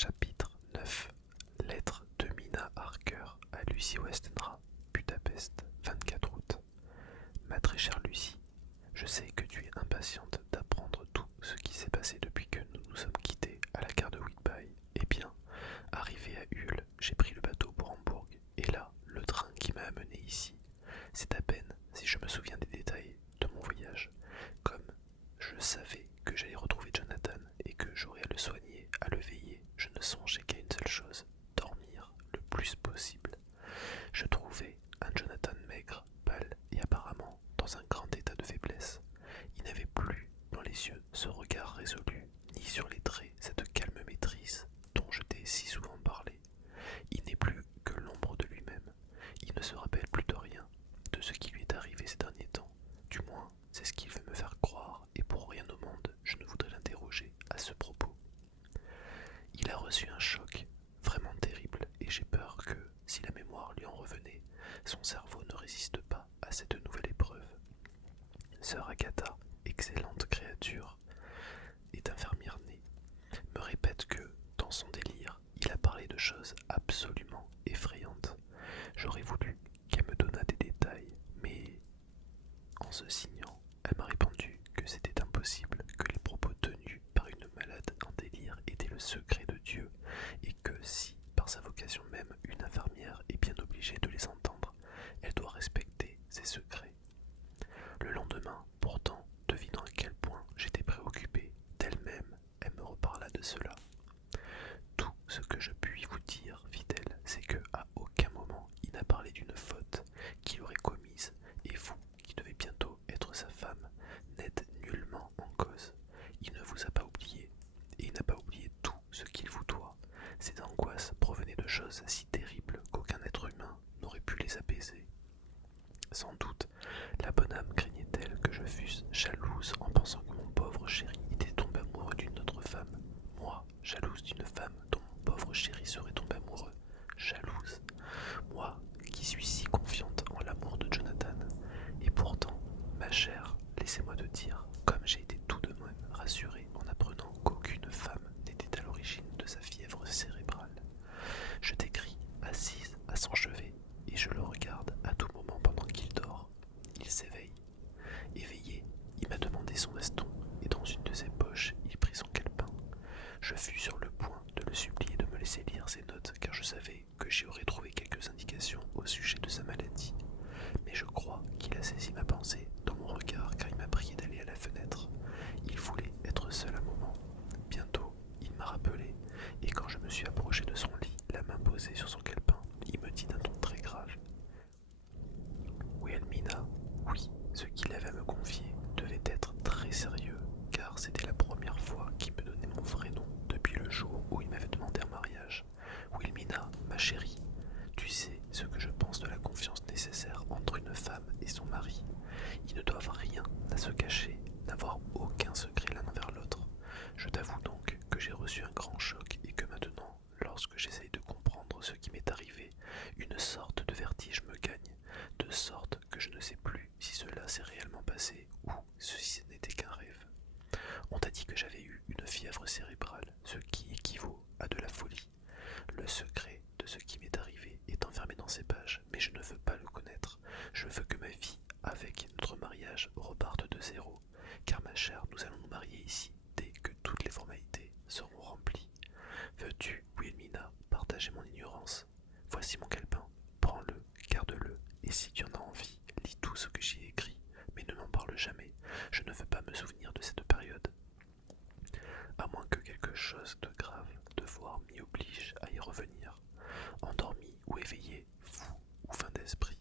Chapitre 9. Lettre de Mina Harker à Lucy Westenra, Budapest, 24 août. Ma très chère Lucy, je sais que tu es impatiente d'apprendre tout ce qui s'est passé depuis que nous nous sommes quittés à la gare de Whitby. Eh bien, arrivé à Hull, j'ai pris le bateau pour Hambourg, et là, le train qui m'a amené ici. C'est à peine si je me souviens des détails de mon voyage. Comme je savais que j'allais retrouver Jonathan et que j'aurais à le soigner, à le veiller, je ne songeais qu'à une seule chose, dormir le plus possible. Je trouvais un Jonathan maigre, pâle et apparemment dans un grand état de faiblesse. Il n'avait plus dans les yeux ce regard résolu, ni sur les traits cette calme maîtrise dont je t'ai si souvent parlé. Il n'est plus que l'ombre de lui-même. Il ne se rappelle plus de rien, de ce qui lui est arrivé ces derniers temps. Du moins, c'est ce qu'il veut me faire croire, et pour rien au monde, je ne voudrais l'interroger à ce propos. Il a reçu un choc vraiment terrible, et j'ai peur que, si la mémoire lui en revenait, son cerveau ne résiste pas à cette nouvelle épreuve. Sœur Agatha, excellente créature, est infirmière née, me répète que, dans son délire, il a parlé de choses absolument effrayantes. J'aurais voulu qu'elle me donnât des détails, mais en se signant, elle m'a répondu que c'était impossible, que les propos tenus par une malade en délire étaient le secret de Dieu, et que si, par sa vocation même, une infirmière est bien obligée de les entendre, elle doit respecter ses secrets. Le lendemain, pourtant, devinant à quel point j'étais préoccupé, d'elle-même, elle me reparla de cela. Tout ce que je puis vous dire, fit-elle, c'est que à aucun moment il n'a parlé d'une faute qu'il aurait commise, et vous, qui devez bientôt être sa femme, n'êtes nullement en cause. Il ne vous a pas oublié, et il n'a pas oublié tout ce qu'il vous doit. Ces angoisses provenaient de choses si terribles qu'aucun être humain n'aurait pu les apaiser. Sans doute, la bonne âme craignait-elle que je fusse jalouse en pensant que mon pauvre chéri était tombé amoureux d'une autre femme. Moi, jalouse d'une femme dont mon pauvre chéri serait tombé amoureux. Jalouse. Moi, qui suis si confiante en l'amour de Jonathan. Et pourtant, ma chère, laissez-moi te dire, comme j'ai été tout de même rassurée en apprenant qu'aucune femme n'était à l'origine de sa fièvre cérébrale. Je t'écris, assise à son chevet, et je le regarde à tout moment pendant qu'il dort. Il s'éveille. Éveillé, il m'a demandé son veston, et dans une de ses poches, il prit son calepin. Je fus sur le point de le supplier de me laisser lire ses notes, car je savais que j'y aurais trouvé quelques indications au sujet de sa maladie. Mais je crois qu'il a saisi ma pensée dans mon regard, car il m'a prié d'aller à la fenêtre. Il voulait être seul un moment. Bientôt, il m'a rappelé, et quand je me suis approché de son lit, la main posée sur son calepin, il me dit d'un ton très grave: Wilhelmina, oui, ce qu'il avait à me confier devait être très sérieux, car c'était la première fois qu'il me donnait mon vrai nom depuis le jour où il m'avait demandé un mariage. Wilhelmina, ma chérie, tu sais ce que je pense de la confiance nécessaire entre une femme et son mari. Ils ne doivent rien à se cacher, n'avoir aucun secret l'un envers l'autre. Je t'avoue donc que j'ai reçu un grand choc et que maintenant, lorsque j'essaye de comprendre ce qui m'est arrivé, une sorte de vertige me gagne, de sorte que je ne sais plus si cela s'est réellement passé ou si ce n'était qu'un rêve. On t'a dit que j'avais eu une fièvre cérébrale, ce qui équivaut à de la folie. Le secret de ce qui m'est arrivé est enfermé dans ces pages, mais je ne veux pas le connaître. Je veux que ma vie, avec notre mariage, reparte de zéro, car ma chère, nous allons nous marier ici dès que toutes les formalités seront remplies. Veux-tu, Wilhelmina, partager mon ignorance? Voici mon calepin, prends-le, garde-le, et si tu en as envie, lis tout ce que j'y ai écrit, mais ne m'en parle jamais. Je ne veux pas me souvenir de cette période. À moins que quelque chose de grave de voir m'y oblige à y revenir. Endormi ou éveillé, fou ou fin d'esprit,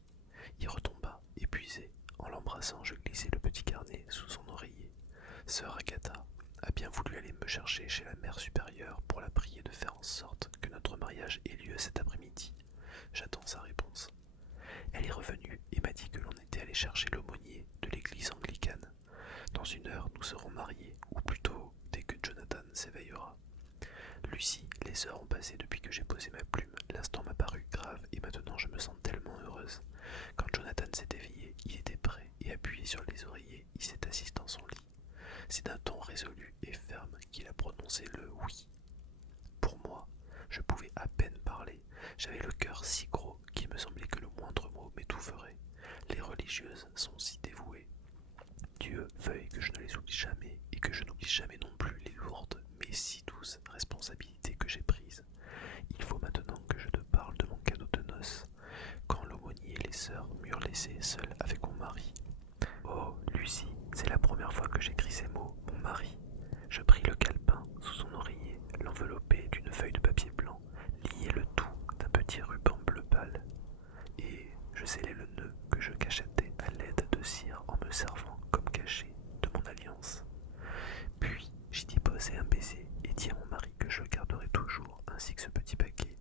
il retomba, épuisé. En l'embrassant, je glissai le petit carnet sous son oreiller. Sœur Agatha a bien voulu aller me chercher chez la mère supérieure pour la prier de faire en sorte que notre mariage ait lieu cet après-midi. J'attends sa réponse. Elle est revenue et m'a dit que l'on était allé chercher l'aumônier de l'église anglicane. Dans une heure, nous serons mariés, ou plutôt dès que Jonathan s'éveillera. Lucie, les heures ont passé depuis que j'ai posé ma plume. L'instant m'a paru grave et maintenant je me sens tellement heureuse. Quand Jonathan s'est éveillé, il était prêt et appuyé sur les oreillers, il s'est assis dans son lit. C'est d'un ton résolu et ferme qu'il a prononcé le oui. Pour moi, J'avais le cœur si gros qu'il me semblait que le moindre mot m'étoufferait. Les religieuses sont si dévouées. Dieu veuille que je ne les oublie jamais et que je n'oublie jamais non plus les lourdes mais si douces responsabilités que j'ai prises. Il faut maintenant que je te parle de mon cadeau de noces, quand l'aumônier et les sœurs m'eurent laissé seul avec mon mari. Oh, Lucie, c'est la première fois que j'écris ces mots, mon mari. Je pris le calepin sous son oreiller, l'enveloppai d'une feuille de papier blanc, liai le tout d'un petit ruban bleu pâle, et je scellai le nœud que je cachetais à l'aide de cire en me servant comme cachet de mon alliance. Puis j'y déposai un baiser et dis à mon mari que je le garderai toujours, ainsi que ce petit paquet,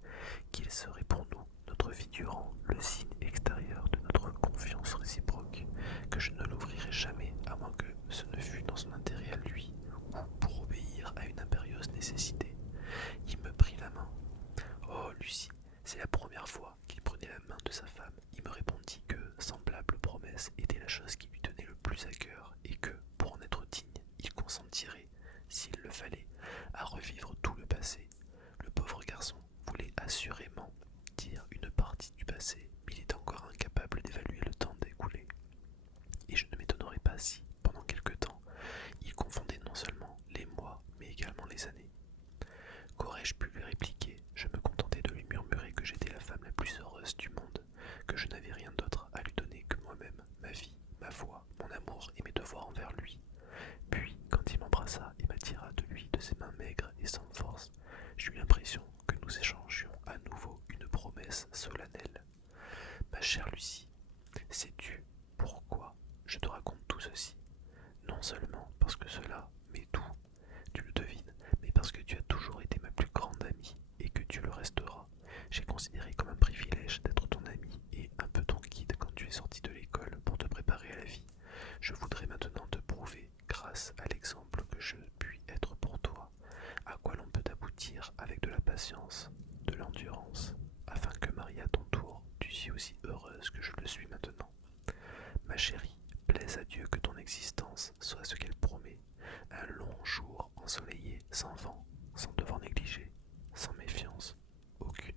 qu'il serait pour nous, notre vie durant, le signe extérieur de notre confiance réciproque, que je ne l'ouvrirai jamais à moins que ce ne fût dans son intérêt à lui, ou pour obéir à une impérieuse nécessité. Il me prit la main. Oh, Lucie, c'est la première fois qu'il prenait la main de sa femme. Il me répondit que semblable promesse était la chose qui lui tenait le plus à cœur et que, pour en être digne, il consentirait, s'il le fallait, à revivre tout le passé. Le pauvre garçon voulait assurément dire une partie du passé, mais il était encore incapable d'évaluer le temps écoulé. Et je ne m'étonnerais pas si, pendant quelque temps, il confondait non seulement les mois, mais également les années. Qu'aurais-je pu lui répliquer? Je me contentais de lui murmurer que j'étais la femme la plus heureuse du monde, que je n'avais rien d'autre à lui donner que moi-même, ma vie, ma foi, mon amour et mes devoirs envers lui. Puis, quand il m'embrassa et m'attira de lui de ses mains maigres et sans force, j'eus l'impression que nous échangions à nouveau une promesse solennelle. Ma chère Lucie, sais-tu pourquoi je te raconte tout ceci? Non seulement parce que cela m'est tout, tu le devines, mais parce que tu as toujours été ma plus grande amie et que tu le resteras. J'ai considéré comme un privilège d'être ton amie et un peu ton guide quand tu es sorti de l'école pour te préparer à la vie. Je voudrais maintenant te prouver, grâce à l'exemple que je puis être pour toi, à quoi l'on peut aboutir avec de la patience, de l'endurance, afin que Marie à ton tour, tu sois aussi heureuse que je le suis maintenant. Ma chérie, plaise à Dieu que ton existence soit ce qu'elle promet, un long jour ensoleillé, sans vent, sans devoir négliger, sans méfiance, aucune.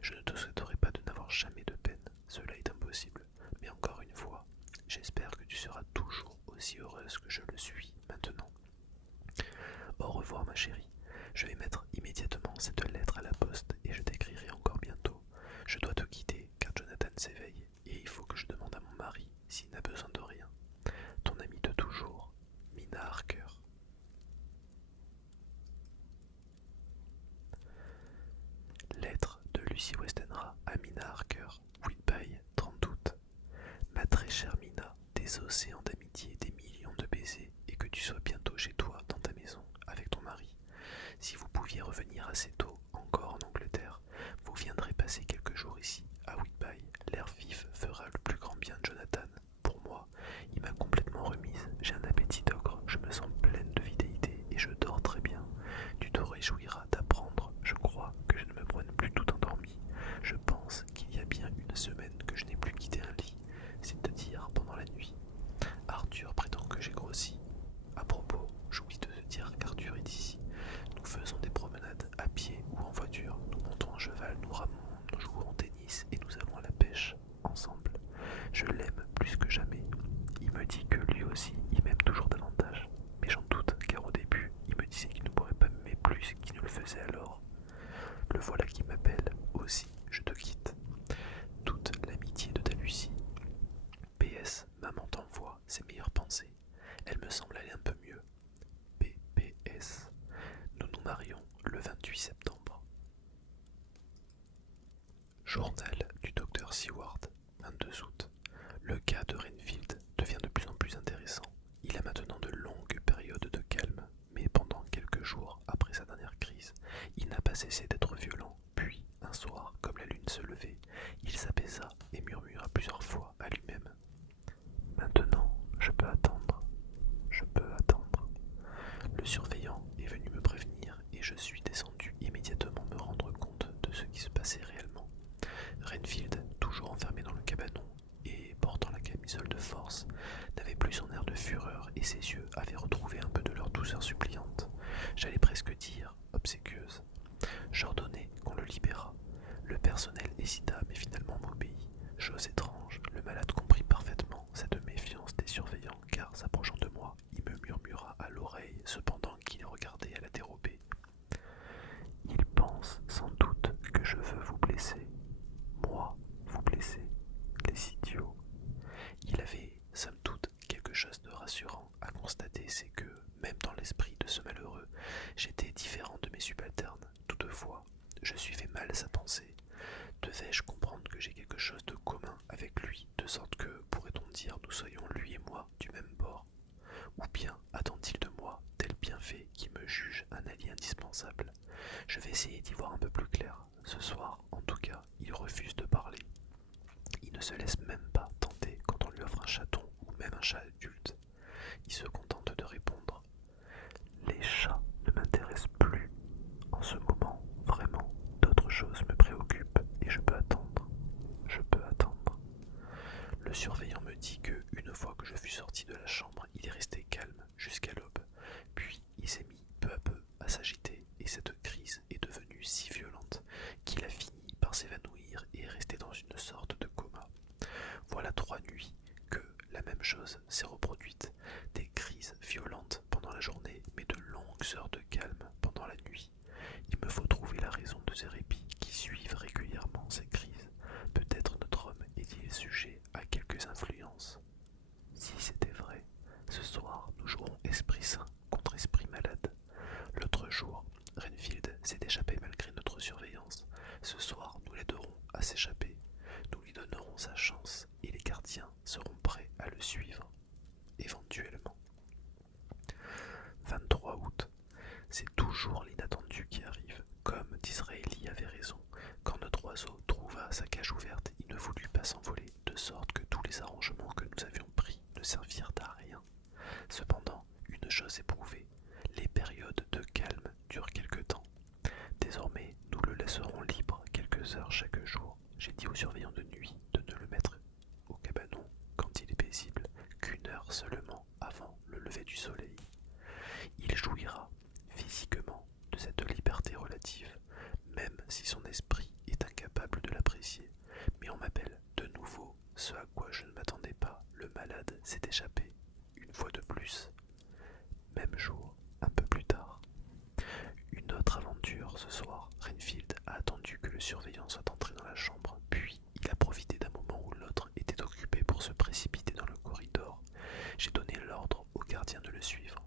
Je ne te souhaiterai pas de n'avoir jamais de peine, cela est impossible, mais encore une fois, j'espère que tu seras toujours aussi heureuse que je le suis maintenant. Au revoir ma chérie, je vais mettre immédiatement cette lettre à la poste et je t'écrirai encore bientôt. Je dois te quitter car Jonathan s'éveille et il faut que je demande à mon mari s'il n'a besoin de rien. Ton ami de toujours, Mina Harker. Lettre de Lucie Westenra à Mina Harker, Whitby, 30 août. Ma très chère Mina, des océans d'amitié, des millions de baisers, et que tu sois bientôt chez toi, dans ta maison, avec ton mari. Si vous pouviez revenir assez tôt, encore en Angleterre, vous viendrez passer quelques jours ici, à Whitby. L'air vif fera le plus grand bien de Jonathan. Pour moi, il m'a complètement remise, j'ai un appétit d'ogre, je me sens pleine de vitalité et je dors très bien. Tu te réjouiras d'apprendre, je crois, que je ne me prenne plus tout endormi. Je pense qu'il y a bien une semaine que je n'ai plus quitté un lit, c'est-à-dire pendant la nuit. Arthur prétend que j'ai grossi. À propos, j'oublie de te dire qu'Arthur est ici. Nous faisons des promenades à pied ou en voiture, nous montons à cheval, nous ramons, nous jouons au tennis et nous allons à la pêche, ensemble. Je l'aime plus que jamais. Il me dit que lui aussi, il m'aime toujours davantage. Mais j'en doute, car au début, il me disait qu'il ne pourrait pas m'aimer plus qu'il ne le faisait alors. Le voilà qui m'appelle, aussi, je te quitte. Toute l'amitié de ta Lucie. PS, maman t'envoie ses meilleures pensées. Elle me semble aller un peu mieux. PPS. Nous nous marions le 28 septembre. Journal du docteur Seward, 22 août. Le cas de Renfield devient de plus en plus intéressant. Il a maintenant de longues périodes de calme, mais pendant quelques jours après sa dernière crise, il n'a pas cessé d'être violent. Puis, un soir, comme la lune se levait, il s'apaisa et murmura plusieurs fois à lui-même. Maintenant, je peux attendre. Je peux attendre. Le surveillant est venu me prévenir et je suis descendu immédiatement me rendre compte de ce qui se passait réellement. Renfield, toujours enfermé dans le cabanon et portant la camisole de force, n'avait plus son air de fureur et ses yeux avaient retrouvé un peu de leur douceur suppliante, j'allais presque dire obséquieuse. J'ordonnai qu'on le libérât. Le père refuse de parler. Il ne se laisse même pas tenter quand on lui offre un chaton ou même un chat adulte. Il se contente de répondre: les chats ne m'intéressent plus. En ce moment, vraiment, d'autres choses me préoccupent et je peux attendre. Je peux attendre. Le surveillant me dit que, une fois que je fus sorti de la chambre, il est resté calme jusqu'à l'aube. Puis il s'est mis peu à peu à s'agiter et cette crise est devenue si violente qu'il a fini par s'évanouir et est resté dans une sorte de coma. Voilà 3 nuits que la même chose s'est reproduite. Des crises violentes pendant la journée, mais de longues heures de calme pendant la nuit. Il me faut trouver la raison de ces répits qui suivent régulièrement ces crises. Peut-être notre homme est-il sujet à quelques influences. Si c'était vrai, ce soir nous jouerons esprit sain contre esprit malade. L'autre jour, Renfield s'est échappé malgré notre surveillance. Ce soir, nous l'aiderons à s'échapper. Nous lui donnerons sa chance et les gardiens seront prêts à le suivre, éventuellement. 23 août. C'est toujours l'inattendu qui arrive. Comme Disraeli avait raison, quand notre oiseau trouva sa cage ouverte, il ne voulut pas s'envoler, de sorte que tous les arrangements que nous avions pris ne servirent à rien. Cependant, une chose est prouvée, les périodes de calme durent quelque temps. Désormais, nous le laisserons libre quelques heures chaque jour. J'ai dit au surveillant de nuit de ne le mettre au cabanon quand il est paisible qu'une heure seulement avant le lever du soleil. Il jouira physiquement de cette liberté relative, même si son esprit est incapable de l'apprécier. Mais on m'appelle de nouveau, ce à quoi je ne m'attendais pas. Le malade s'est échappé, une fois de plus. Même jour, un peu plus tard. Une autre aventure ce soir. Renfield a attendu que le surveillant soit entré dans la chambre, puis il a profité d'un moment où l'autre était occupé pour se précipiter dans le corridor. J'ai donné l'ordre au gardien de le suivre.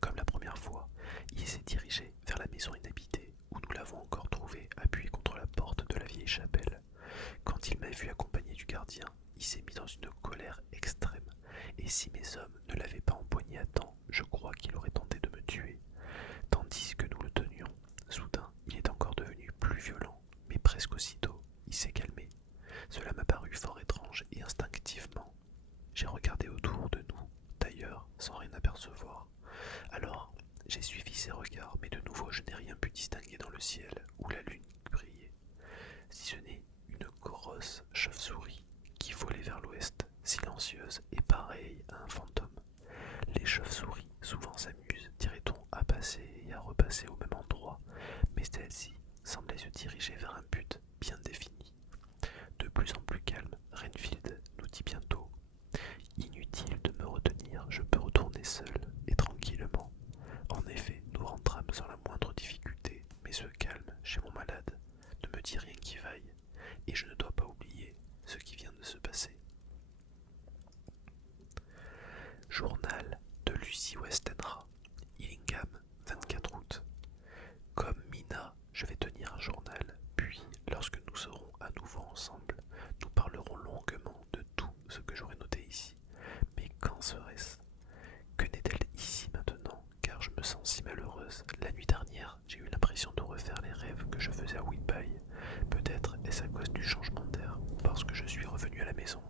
Comme la première fois, il s'est dirigé vers la maison inhabitée, où nous l'avons encore trouvé appuyé contre la porte de la vieille chapelle. Quand il m'a vu accompagné du gardien, il s'est mis dans une colère extrême, et si mes hommes ne l'avaient pas empoigné à temps, je crois qu'il aurait tenté de me tuer. Tandis que nous le tenions, soudain, il est encore devenu plus violent, mais presque aussitôt, il s'est calmé. Cela m'a paru fort étrange et instinctivement. J'ai regardé autour de nous, d'ailleurs, sans rien apercevoir. Alors, j'ai suivi ses regards, mais de nouveau je n'ai rien pu distinguer dans le ciel où la lune brillait, si ce n'est une grosse chauve-souris qui volait vers l'ouest, silencieuse et pareille à un fantôme. Les chauves-souris souvent s'amusent, dirait-on, à passer et à repasser au même endroit, mais celle-ci semblait se diriger vers un but bien défini. De plus en plus calme, Renfield nous dit bientôt: inutile de me retenir, je peux retourner seul et tranquillement. En effet, nous rentrâmes sans la moindre difficulté, mais ce calme chez mon malade ne me dit rien qui vaille, et je ne dois pas oublier ce qui vient de se passer. Journal de Lucy Westenra, Illingham, 24 août. Comme Mina, je vais tenir un journal, puis, lorsque nous serons à nouveau ensemble, nous parlerons longuement de tout ce que j'aurai noté ici. Mais quand serait-ce? Que n'est-elle ici maintenant, car je me sens si malheureuse. La nuit dernière, j'ai eu l'impression de refaire les rêves que je faisais à Whitby. Peut-être est-ce à cause du changement d'air, ou parce que je suis revenu à la maison.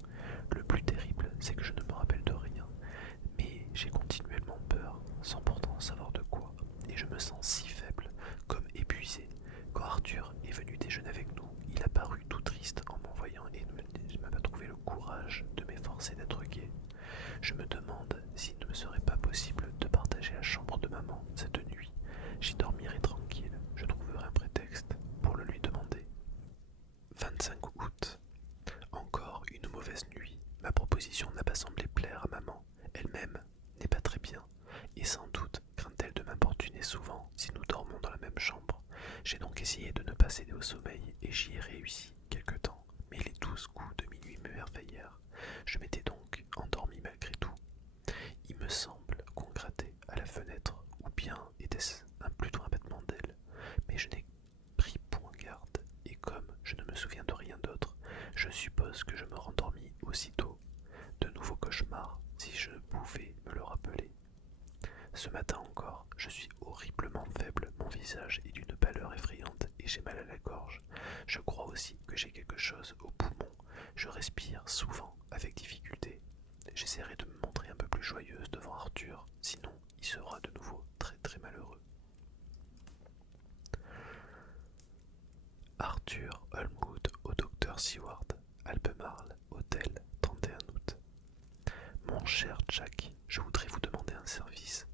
Le plus terrible, c'est que je ne me rappelle de rien. Mais j'ai continuellement peur, sans pourtant savoir de quoi, et je me sens si faible, comme épuisé. Quand Arthur est venu déjeuner avec nous, il a paru tout triste en m'envoyant et ne m'a pas trouvé le courage de m'efforcer d'être gai. Je me demande s'il ne me serait pas possible de partager la chambre de maman cette nuit. J'y dormirai tranquille, je trouverai un prétexte pour le lui demander. 25 août. Encore une mauvaise nuit. Ma proposition n'a pas semblé plaire à maman. Elle-même n'est pas très bien, et sans doute craint-elle de m'importuner souvent si nous dormons dans la même chambre. J'ai donc essayé de ne pas céder au sommeil, et j'y ai réussi quelque temps, mais les 12 coups de minuit me merveillèrent. Je m'étais donc endormi malgré tout. Il me semble qu'on grattait à la fenêtre, ou bien était-ce plutôt un battement d'aile, mais je n'ai pris point garde, et comme je ne me souviens de rien d'autre, je suppose que je me rendormis aussitôt. De nouveaux cauchemars, si je pouvais me le rappeler. Ce matin encore, je suis horriblement faible, mon visage est d'une pâleur effrayante et j'ai mal à la gorge. Je crois aussi que j'ai quelque chose au poumon. Je respire souvent avec difficulté. J'essaierai de me montrer un peu plus joyeuse devant Arthur, sinon il sera de nouveau très très malheureux. Arthur Holmwood au docteur Seward, Albemarle, hôtel, 31 août. Mon cher Jack, je voudrais vous demander un service.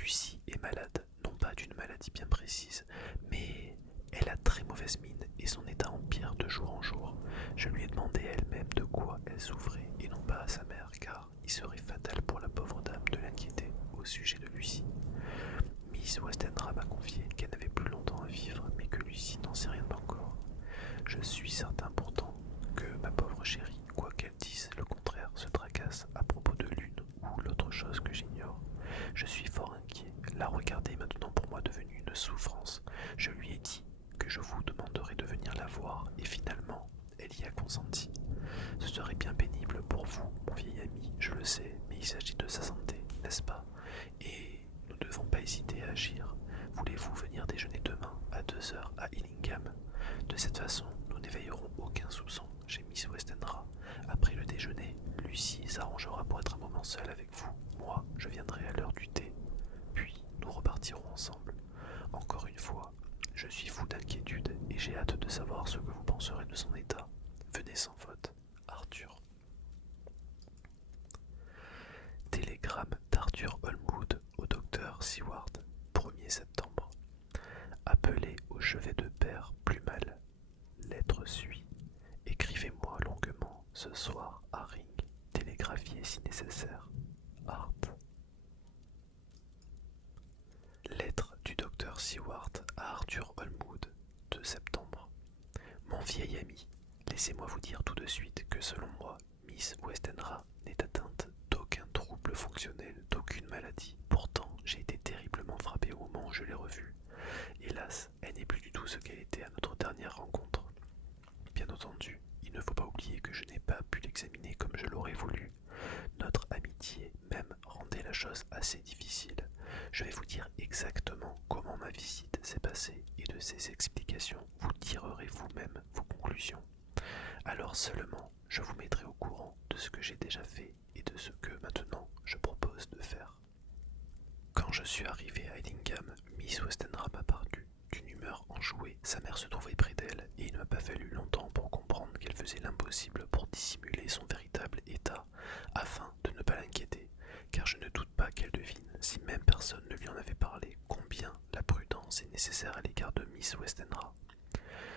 Lucie est malade, non pas d'une maladie bien précise, mais elle a très mauvaise mine et son état empire de jour en jour. Je lui ai demandé elle-même de quoi elle souffrait et non pas à sa mère, car il serait fatal pour la pauvre dame de l'inquiéter au sujet de Lucie. Miss Westenra m'a confié qu'elle n'avait plus longtemps à vivre, mais que Lucie n'en sait rien encore. Je suis certain pourtant que ma pauvre chérie, quoi qu'elle dise le contraire, se tracasse à propos de l'une ou l'autre chose que j'ignore. Je suis fort inquiet. La regarder est maintenant pour moi devenue une souffrance. Je lui ai dit que je vous demanderais de venir la voir, et finalement, elle y a consenti. Ce serait bien pénible pour vous, mon vieil ami, je le sais, mais il s'agit de sa santé, n'est-ce pas? Et nous ne devons pas hésiter à agir. Voulez-vous venir déjeuner demain à 2 heures à Illingham? De cette façon, nous n'éveillerons aucun soupçon chez Miss Westenra. Après le déjeuner, Lucie s'arrangera pour être un moment seule avec vous. Moi, je viendrai à l'heure du thé. Puis, nous repartirons ensemble. Encore une fois, je suis fou d'inquiétude et j'ai hâte de savoir ce que vous penserez de son état. Venez sans faute, Arthur. Télégramme d'Arthur Holmwood au docteur Seward, 1er septembre. Appelé au chevet de père plus mal. Lettre suit. Écrivez-moi longuement ce soir à Ring. Télégraphiez si nécessaire. Art. Lettre du docteur Seward à Arthur Holmwood, 2 septembre. Mon vieil ami, laissez-moi vous dire tout de suite que selon moi, Miss Westenra n'est atteinte d'aucun trouble fonctionnel, d'aucune maladie. Pourtant, j'ai été terriblement frappé au moment où je l'ai revue. Hélas, elle n'est plus du tout ce qu'elle était à notre dernière rencontre. Bien entendu, il ne faut pas oublier que je n'ai pas pu l'examiner comme je l'aurais voulu. Notre amitié même rendait la chose assez difficile. Je vais vous dire exactement comment ma visite s'est passée et de ces explications vous tirerez vous-même vos conclusions. Alors seulement je vous mettrai au courant de ce que j'ai déjà fait et de ce que maintenant je propose de faire. Quand je suis arrivé à Illingham, Miss Westenra m'a paru d'une humeur enjouée. Sa mère se trouvait près d'elle et il ne m'a pas fallu longtemps pour comprendre qu'elle faisait l'impossible pour dissimuler son véritable état afin de ne pas l'inquiéter, car je ne doute pas qu'elle devine, si même personne ne lui en avait parlé, combien la prudence est nécessaire à l'égard de Miss Westenra.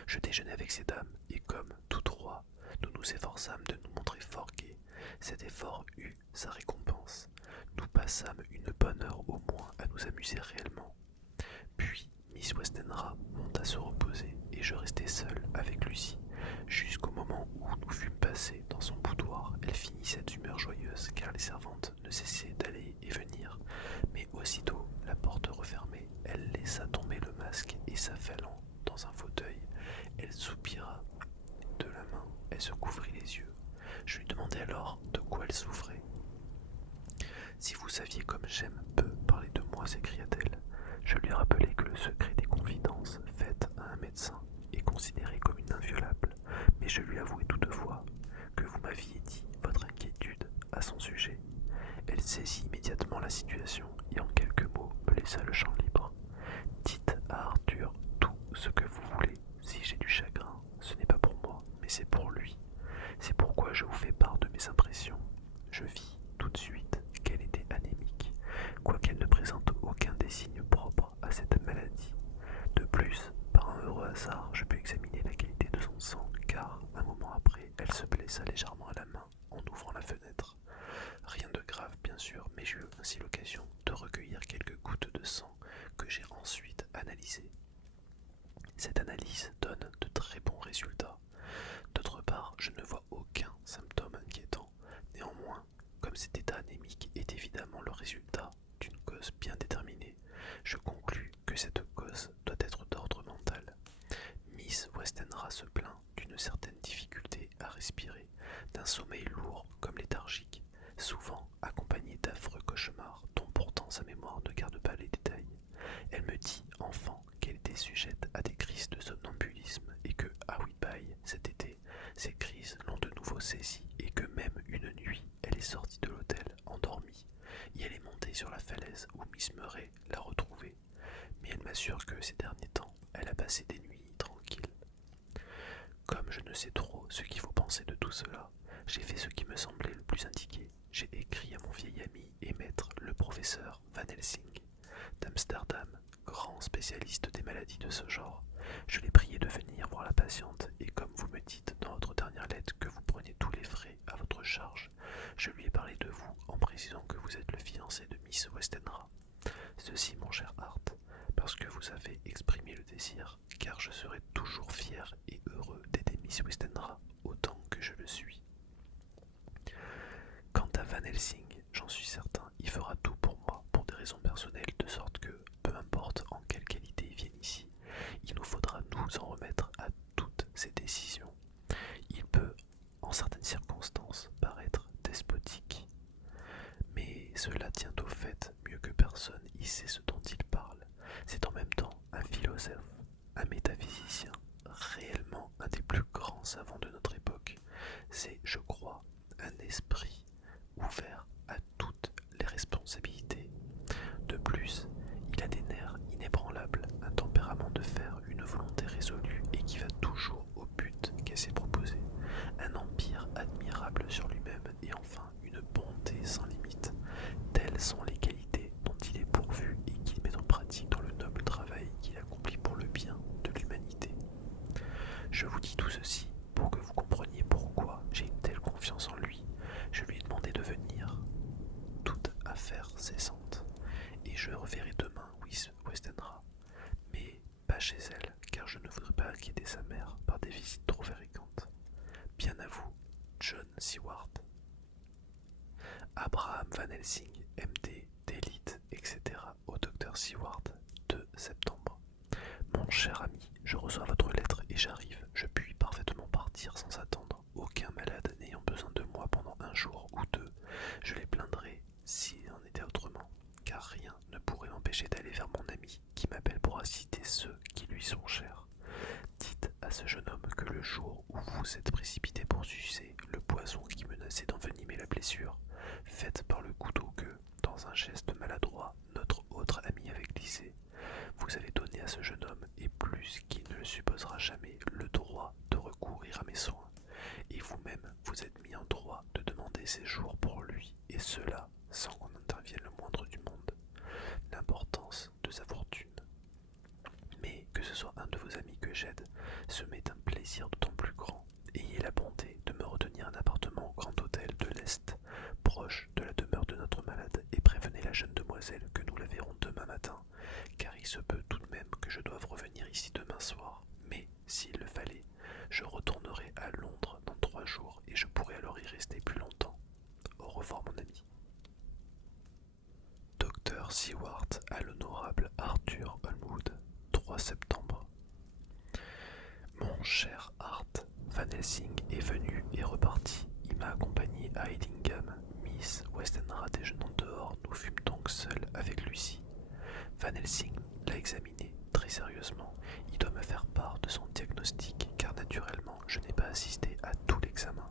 Je déjeunai avec ces dames et comme tous trois, nous nous efforçâmes de nous montrer fort gais. Cet effort eut sa récompense. Nous passâmes une bonne heure au moins à nous amuser réellement. Puis Miss Westenra monta se reposer et je restai seul avec Lucie jusqu'au moment où nous fûmes passés dans son boudoir. Elle finit cette humeur joyeuse car les servantes ne cessaient d'aller et venir, mais aussitôt la porte refermée, elle laissa tomber le masque et s'affalant dans un fauteuil, elle soupira de la main, elle se couvrit les yeux. Je lui demandai alors de quoi elle souffrait. Si vous saviez comme j'aime peu parler de moi, s'écria-t-elle. Je lui rappelai que le secret des confidences faites à un médecin est considéré comme une inviolable, mais je lui avouai toutefois que vous m'aviez dit votre inquiétude à son sujet. Elle saisit immédiatement la situation et en quelques mots me laissa le champ libre. Dites à Arthur tout ce que vous voulez. Si j'ai du chagrin, ce n'est pas pour moi, mais c'est pour lui. C'est pourquoi je vous fais part de mes impressions. Je vis tout de suite qu'elle était anémique, quoiqu'elle ne présente aucun des signes propres à cette maladie. De plus, par un heureux hasard, je peux examiner la qualité de son sang, car un moment après, elle se blessa légèrement à la main en ouvrant la fenêtre. Rien de grave, bien sûr, mais j'eus ainsi l'occasion de recueillir quelques gouttes de sang que j'ai ensuite analysées. Cette analyse donne de très bons résultats. D'autre part, je ne vois aucun symptôme inquiétant. Néanmoins, comme cet état anémique est évidemment le résultat d'une cause bien déterminée, je conclus que cette cause doit être d'ordre mental. Miss Westenra se plaint d'une certaine difficulté à respirer, d'un sommeil lourd comme léthargique, souvent accompagné d'affreux cauchemars dont pourtant sa mémoire ne garde pas les détails. Elle me dit enfin qu'elle était sujette à des crises de somnambulisme et que, à Whitby, saisie et que même une nuit, elle est sortie de l'hôtel endormie et elle est montée sur la falaise où Miss Murray l'a retrouvée. Mais elle m'assure que ces derniers temps, elle a passé des nuits tranquilles. Comme je ne sais trop ce qu'il faut penser de tout cela, j'ai fait ce qui me semblait le plus indiqué. J'ai écrit à mon vieil ami et maître, le professeur Van Helsing, d'Amsterdam, grand spécialiste des maladies de ce genre. Je l'ai prié de venir voir la patiente et comme vous me dites dans votre dernière lettre que vous prenez tous les frais à votre charge, je lui ai parlé de vous en précisant que vous êtes le fiancé de Miss Westenra. Ceci, mon cher Hart, parce que vous avez exprimé le désir, car je serai toujours fier et heureux d'aider Miss Westenra autant que je le suis. Quant à Van Helsing, j'en suis certain, il fera tout pour moi, pour des raisons personnelles, de sorte que, peu importe en quelle qualité il vienne ici, il nous faudra nous en remettre à toutes ses décisions. Il peut, en certaines circonstances, paraître despotique, mais cela tient au fait, mieux que personne, il sait ce dont il parle. C'est en même temps un philosophe, un métaphysicien, réellement un des plus grands savants de notre époque. C'est, je crois, un esprit ouvert à toutes les responsabilités. De plus, il a des nerfs inébranlables, un tempérament de fer, une volonté résolue et qui va toujours au but qu'elle s'est proposé, un empire admirable sur lui-même et enfin une bonté sans limite. Telles sont les qualités dont il est pourvu et qu'il met en pratique dans le noble travail qu'il accomplit pour le bien de l'humanité. Je vous dis tout ceci pour que vous compreniez pourquoi j'ai une telle confiance en lui. Je lui ai demandé de venir, toute affaire cessante, et je reverrai demain Miss Westenra, mais pas chez elle, car je ne voudrais pas inquiéter sa mère par des visites trop fréquentes. Bien à vous, John Seward. Abraham Van Helsing, MD, d'élite, etc. au Dr Seward, 2 septembre. Mon cher ami, je reçois votre lettre et j'arrive. Je puis parfaitement partir sans attendre. Aucun malade n'ayant besoin de moi pendant un jour ou deux, je les plaindrai s'il en était autrement, car rien ne pourrait m'empêcher d'aller vers mon ami qui m'appelle pour assister ceux qui lui sont chers. Dites à ce jeune homme que le jour où vous êtes précipité pour sucer le poison qui menaçait d'envenimer la blessure faite par le couteau que, dans un geste maladroit, notre autre ami avait glissé, vous avez donné à ce jeune homme, et plus qu'il ne le supposera jamais, le droit de recourir à mes soins, et vous-même vous êtes mis en droit de demander séjour pour lui, et cela sans qu'on intervienne le moindre du monde. L'importance de sa fortune. Mais que ce soit un de vos amis que j'aide, ce m'est un plaisir d'autant plus grand. Ayez la bonté de me retenir un appartement au Grand Hôtel de l'Est, proche de la demeure de notre malade, et prévenez la jeune demoiselle que nous la verrons demain matin, car il se peut tout de même que je doive revenir ici demain soir. Mais, s'il le fallait, je retournerai à Londres dans 3 jours, et je pourrai alors y rester plus longtemps. Au revoir, mon ami. Dr Seward à l'honorable Arthur Holmwood, 3 septembre. Mon cher Hart, Van Helsing est venu et reparti. Il m'a accompagné à Hidingham. Miss Westenra déjeunant dehors, nous fûmes donc seuls avec Lucie. Van Helsing l'a examiné très sérieusement. Il doit me faire part de son diagnostic, car naturellement, je n'ai pas assisté à tout l'examen.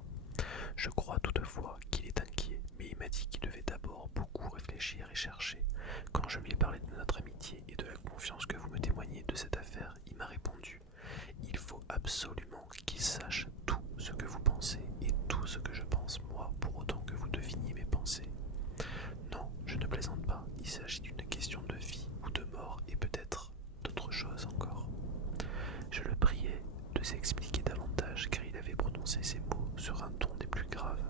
Je crois toutefois qu'il est inquiet, mais il m'a dit qu'il devait d'abord beaucoup réfléchir et chercher. Quand je lui ai parlé de notre amitié et de la confiance que vous me témoignez de cette affaire, il m'a répondu « Il faut absolument qu'il sache tout ce que vous pensez et tout ce que je pense moi, pour autant que vous deviniez mes pensées. Non, je ne plaisante pas, il s'agit d'une question de vie ou de mort et peut-être d'autre chose encore. » Je le priais de s'expliquer davantage car il avait prononcé ces mots sur un ton des plus graves.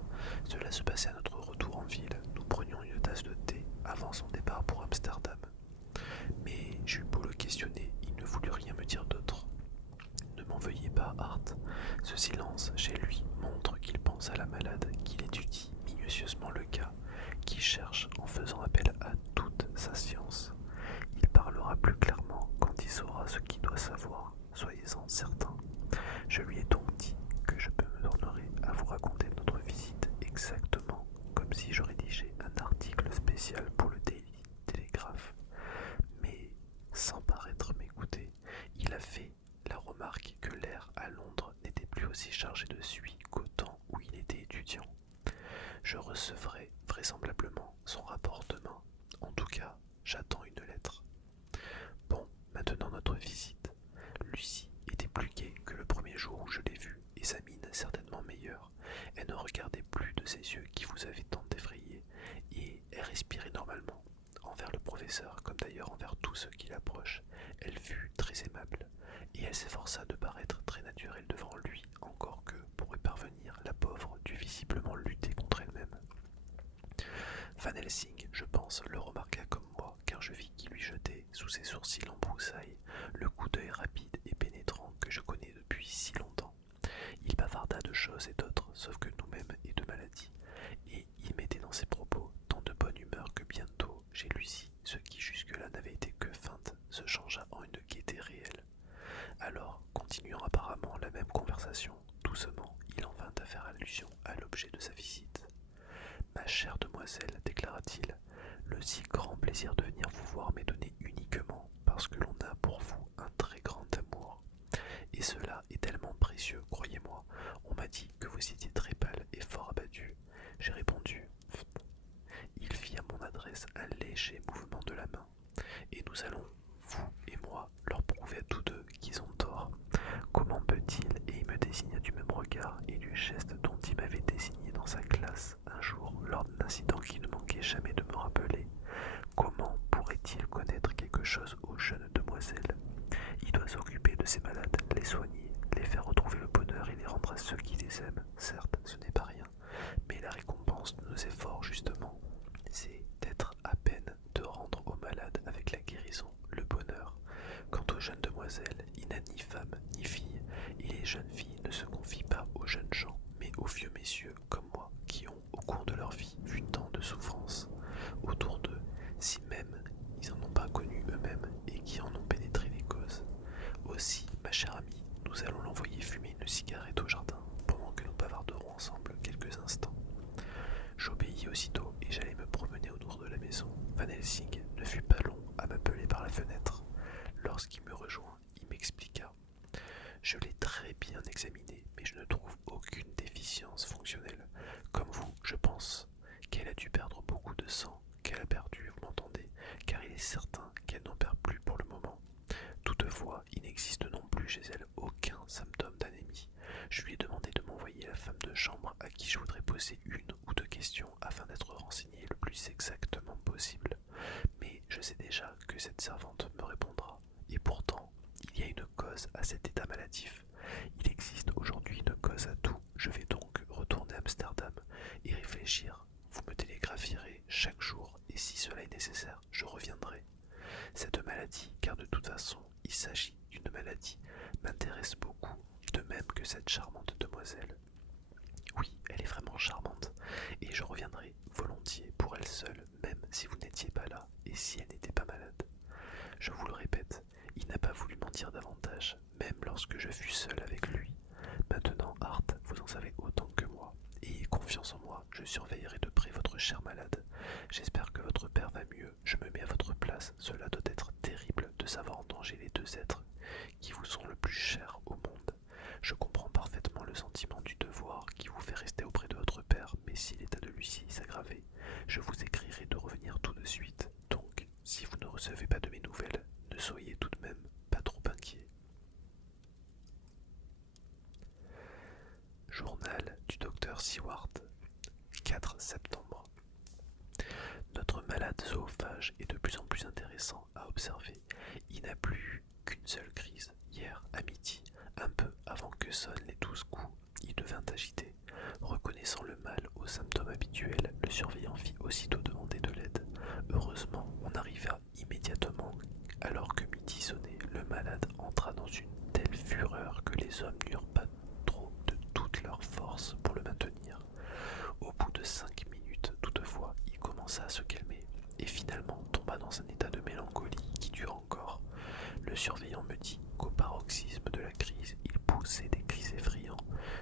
Cela se passait à notre retour en ville. Nous prenions une tasse de thé avant son départ pour Amsterdam. Mais j'eus beau le questionner, il ne voulut rien me dire d'autre. Ne m'en veuillez pas, Hart. Ce silence chez lui montre qu'il pense à la malade, qu'il étudie minutieusement le cas, qu'il cherche en faisant appel à toute sa science. Il parlera plus clairement quand il saura ce qu'il doit savoir, soyez-en certains. Je lui ai donc dit que je me donnerai à vous raconter notre visite exactement comme si je rédigeais un article spécial pour le Daily Telegraph. Mais, sans paraître m'écouter, il a fait la remarque que l'air à Londres n'était plus aussi chargé de suie qu'au temps où il était Je recevrai vraisemblablement son rapport demain. En tout cas, j'attends une lettre. Bon, maintenant notre visite. Lucie était plus gaie que le premier jour où je l'ai vue, et sa mine certainement meilleure. Elle ne regardait plus de ses yeux qui vous avaient tant effrayé, et elle respirait normalement, envers le professeur comme d'ailleurs envers tous ceux qui l'approchent. Elle fut très aimable, et elle s'efforça de paraître très naturelle devant lui, encore que, pour y parvenir, la pauvre dut visiblement lutter contre elle-même. Van Helsing, je pense, le remarqua comme moi, car je vis qu'il lui jetait, sous ses sourcils en broussailles, le coup d'œil rapide et pénétrant que je connais depuis si longtemps. Il bavarda de choses et d'autres, sauf que nous-mêmes et de maladies, et il mettait dans ses propos tant de bonne humeur que bientôt, chez Lucie, ce qui jusque-là n'avait été que feinte, se changea en une gaieté réelle. Alors, continuant apparemment la même conversation, doucement, il en vint à faire allusion à l'objet de sa visite. Ma chère demoiselle, déclara-t-il, le si grand plaisir de venir vous voir m'est donné uniquement parce que l'on a pour vous un très grand amour. Et cela est tellement précieux, croyez-moi. On m'a dit que vous étiez très pâle et fort abattu. J'ai répondu. Il fit à mon adresse un léger mouvement de la main. Et nous allons, vous et moi, leur prouver à tous deux qu'ils ont tort. Comment peut-il, et il me désigna du même regard et du geste dont il m'avait désigné dans sa classe un jour, lors d'un incident qui ne manquait jamais de me rappeler, comment pourrait-il connaître quelque chose aux jeunes demoiselles? Il doit s'occuper de ses malades, les soigner, les faire retrouver le bonheur et les rendre à ceux qui les aiment. Certes, ce n'est pas rien, mais la récompense de nos efforts, justement, c'est d'être à peine de rendre aux malades avec la guérison le bonheur. Quant aux jeunes demoiselles, il n'a ni femme ni fille, et les jeunes filles ne se confient pas aux jeunes gens, mais aux vieux messieurs comme moi, qui ont, au cours de leur vie, vu tant de souffrances autour d'eux, si même ils n'en ont pas connu eux-mêmes et qui en ont pénétré les causes. Aussi, ma chère amie, nous allons l'envoyer fumer une cigarette au jardin, pendant que nous bavarderons ensemble quelques instants. J'obéis aussitôt et j'allais me promener autour de la maison. Van Helsing ne fut pas long à m'appeler par la fenêtre. Lorsqu'il me rejoint, il m'expliqua. Je l'ai très bien examiné, mais je ne trouve aucune déficience fonctionnelle. Comme vous, je pense qu'elle a dû perdre beaucoup de sang, qu'elle a perdu, vous m'entendez, car il est certain qu'elle n'en perd plus pour le moment. Toutefois, il n'existe non plus chez elle aucun symptôme d'anémie. Je lui ai demandé de m'envoyer la femme de chambre à qui je voudrais poser une ou deux questions afin d'être renseigné le plus exactement possible. Mais je sais déjà que cette servante me répondra. Et pourtant, il y a une cause à cet état maladif. Il existe aujourd'hui une cause à tout. Je vais donc retourner à Amsterdam et réfléchir. Vous me télégraphierez chaque jour et si cela est nécessaire, je reviendrai. Cette maladie, car de toute façon, il s'agit d'une maladie, m'intéresse beaucoup, de même que cette charmante demoiselle. Oui, elle est vraiment charmante, et je reviendrai volontiers pour elle seule, même si vous n'étiez pas là, et si elle n'était pas malade. Je vous le répète, il n'a pas voulu m'en dire davantage, même lorsque je fus seul avec lui. Maintenant, Hart, vous en savez autant que moi, et ayez confiance en moi, je surveillerai de près votre cher malade. J'espère que votre père va mieux, je me mets à votre place, cela doit être terrible de savoir en danger les deux êtres qui vous sont le plus chers au monde. Je comprends parfaitement le sentiment du devoir qui vous fait rester auprès de votre père, mais si l'état de Lucie s'aggravait, je vous écrirai de revenir tout de suite. Donc, si vous ne recevez pas de mes nouvelles, ne soyez tout de même pas trop inquiet. Journal du docteur Seward, 4 septembre. Notre malade zoophage est de plus en plus intéressant à observer. Il n'a plus eu qu'une seule crise. Hier, à midi, un peu avant que sonnent les 12 coups, il devint agité. Reconnaissant le mal aux symptômes habituels, le surveillant fit aussitôt demander de l'aide. Heureusement, on arriva immédiatement. Alors que midi sonnait, le malade entra dans une telle fureur que les hommes n'eurent pas trop de toute leur force pour le maintenir. Au bout de 5 minutes, toutefois, il commença à se calmer et finalement tomba dans un état de mélancolie qui dure encore. Le surveillant me dit qu'au paroxysme de la crise, il poussait des cris effrayants.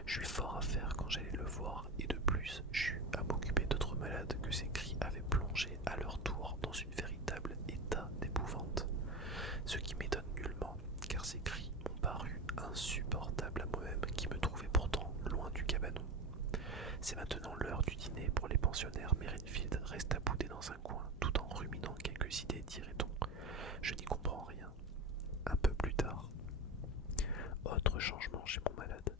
J'eus fort à faire quand j'allais le voir et de plus, j'eus à m'occuper d'autres malades que ces cris avaient plongé à leur tour dans un véritable état d'épouvante. Ce qui m'étonne nullement, car ces cris m'ont paru insupportables à moi-même qui me trouvais pourtant loin du cabanon. C'est maintenant l'heure du dîner journée pour les pensionnaires, mais Renfield reste boudé dans un coin, tout en ruminant quelques idées, dirait-on. Je n'y comprends rien. Un peu plus tard. Autre changement chez mon malade.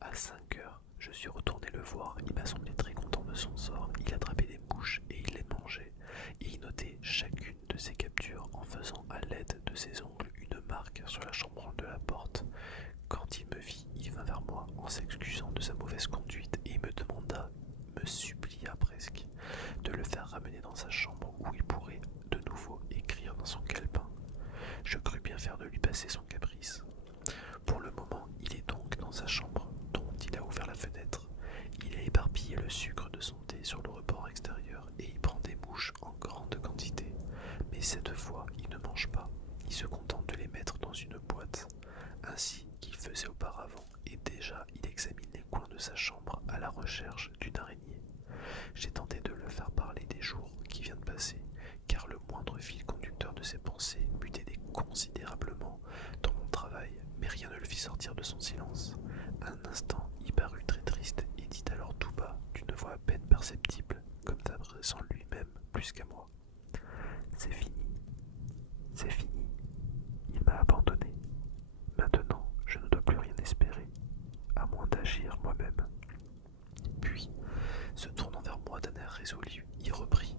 À 5 heures, je suis retourné le voir. Il m'a semblé très content de son sort. Il attrapait des mouches et il les mangeait. Et il notait chacune de ses captures en faisant à l'aide de ses ongles une marque sur la chambranle de la porte. Quand il me vit, il vint vers moi en s'excusant de sa mauvaise conduite et il me demanda, me supplia presque, de le faire ramener dans sa chambre où il pourrait de nouveau écrire dans son calepin. Je crus bien faire de lui passer son caprice. Pour le moment, il est donc dans sa chambre, dont il a ouvert la fenêtre. Il a éparpillé le sucre de son thé sur le rebord extérieur et il prend des mouches en grande quantité. Mais cette fois, il ne mange pas. Il se contente de les mettre dans une boîte, ainsi qu'il faisait auparavant, et déjà il examine les coins de sa chambre à la recherche d'une araignée. J'ai tenté de le faire parler des jours qui viennent de passer, car le moindre fil conducteur de ses pensées m'eût aidé considérablement dans mon travail, mais rien ne le fit sortir de son silence. Un instant, il parut très triste et dit alors tout bas, d'une voix à peine perceptible, comme s'adressant lui-même plus qu'à moi. C'est fini, c'est fini. Il m'a abandonné. Maintenant, je ne dois plus rien espérer, à moins d'agir moi-même. Puis, se tournant vers moi d'un air résolu, il reprit.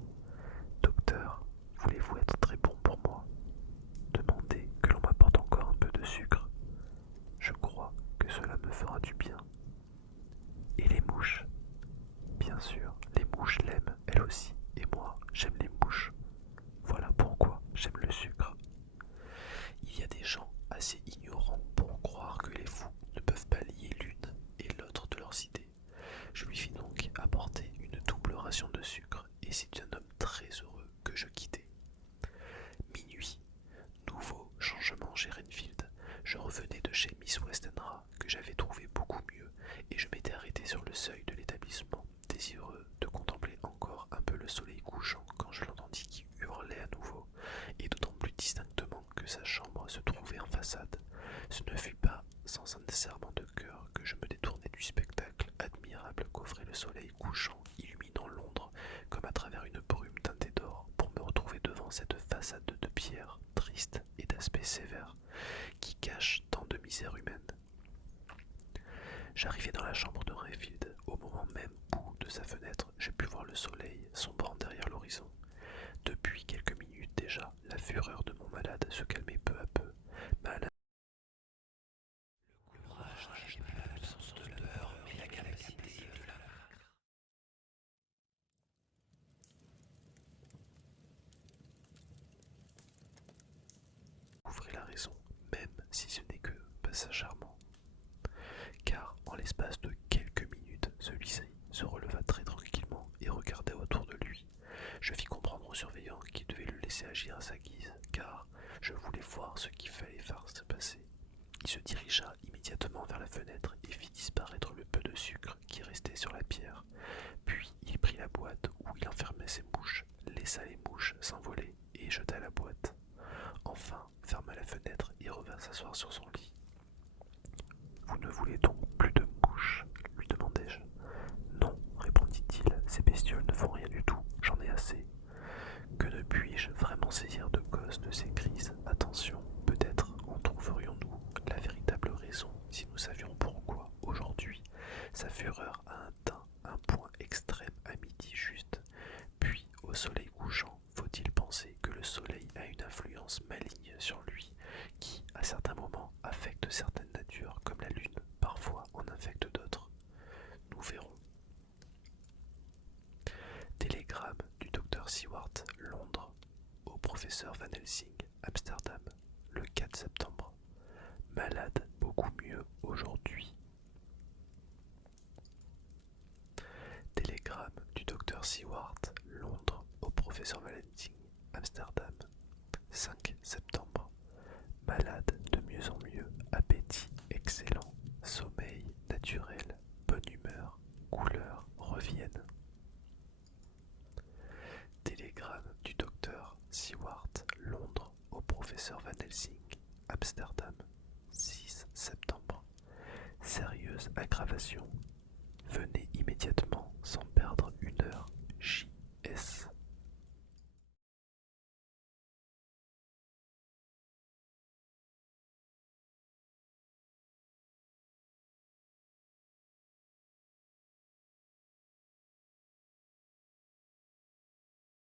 Docteur, voulez-vous être très bon pour moi? Demandez que l'on m'apporte encore un peu de sucre. Je crois que cela me fera du bien. Et les mouches? Bien sûr, les mouches l'aiment, elles aussi, et moi, j'aime les mouches. Voilà pourquoi j'aime le sucre. Il y a des gens assez ignorants pour croire que les fous ne peuvent pas lier l'une et l'autre de leurs idées. Je lui fis donc apporter une double ration de sucre, et c'est un homme très heureux que je quittai. Minuit. Nouveau changement chez Renfield. Je revenais de chez Miss Westenra, que j'avais trouvé beaucoup mieux, et je m'étais arrêté sur le seuil de l'établissement, désireux de contempler encore un peu le soleil couchant quand je l'entendis qui hurlait à nouveau, et d'autant plus distinctement que sa chambre se trouvait en façade. Ce ne fut pas sans un serrement de cœur que je me détournai du spectacle admirable qu'offrait le soleil couchant, illuminant Londres comme à travers une brume teintée d'or, pour me retrouver devant cette façade de pierre, triste et d'aspect sévère, qui cache tant de misère humaine. J'arrivai dans la chambre de Renfield au moment même où, de sa fenêtre, j'ai pu voir le soleil sombrant derrière l'horizon. Depuis quelques minutes déjà, la fureur de mon malade se calmait peu à peu, mais à le courage n'est pas l'absence de peur, mais la capacité de la vaincre. Ouvrez la raison, même si ce n'est que passagèrement. Car, en l'espace de quelques minutes, celui-ci se releva très tranquillement et regarda autour de lui. Je fis comprendre au surveillant qu'il devait le laisser agir à sa guise, car je voulais voir ce qu'il fallait faire se passer. Il se dirigea immédiatement vers la fenêtre et fit disparaître le peu de sucre qui restait sur la pierre. Puis il prit la boîte où il enfermait ses mouches, laissa les mouches s'envoler et jeta la boîte. Enfin, ferma la fenêtre et revint s'asseoir sur son lit. Vous ne voulez donc plus de mouches? Lui demandai-je. Non, répondit-il, ces bestioles ne font rien du tout, j'en ai assez. Que ne puis-je vraiment saisir de cause de ces crises? Attention, peut-être en trouverions-nous la véritable raison si nous savions pourquoi, aujourd'hui, sa fureur a atteint un point extrême à midi juste. Puis, au soleil couchant, faut-il penser que le soleil a une influence maligne sur lui, qui, à certains moments, affecte certaines natures, comme la lune, parfois en infecte d'autres? Nous verrons. Télégramme du docteur Seward, Londres, au professeur Van Helsing, Amsterdam, le 4 septembre. Malade beaucoup mieux aujourd'hui. Télégramme du docteur Seward, Londres, au professeur Van Helsing, Amsterdam, 5 septembre. Malade de mieux en mieux, appétit excellent, sommeil naturel, bonne humeur, couleurs reviennent. Télégramme du docteur Seward, Londres, au professeur Van Helsing, Amsterdam, 6 septembre. Sérieuse aggravation. Venez immédiatement sans perdre une bonheur, J.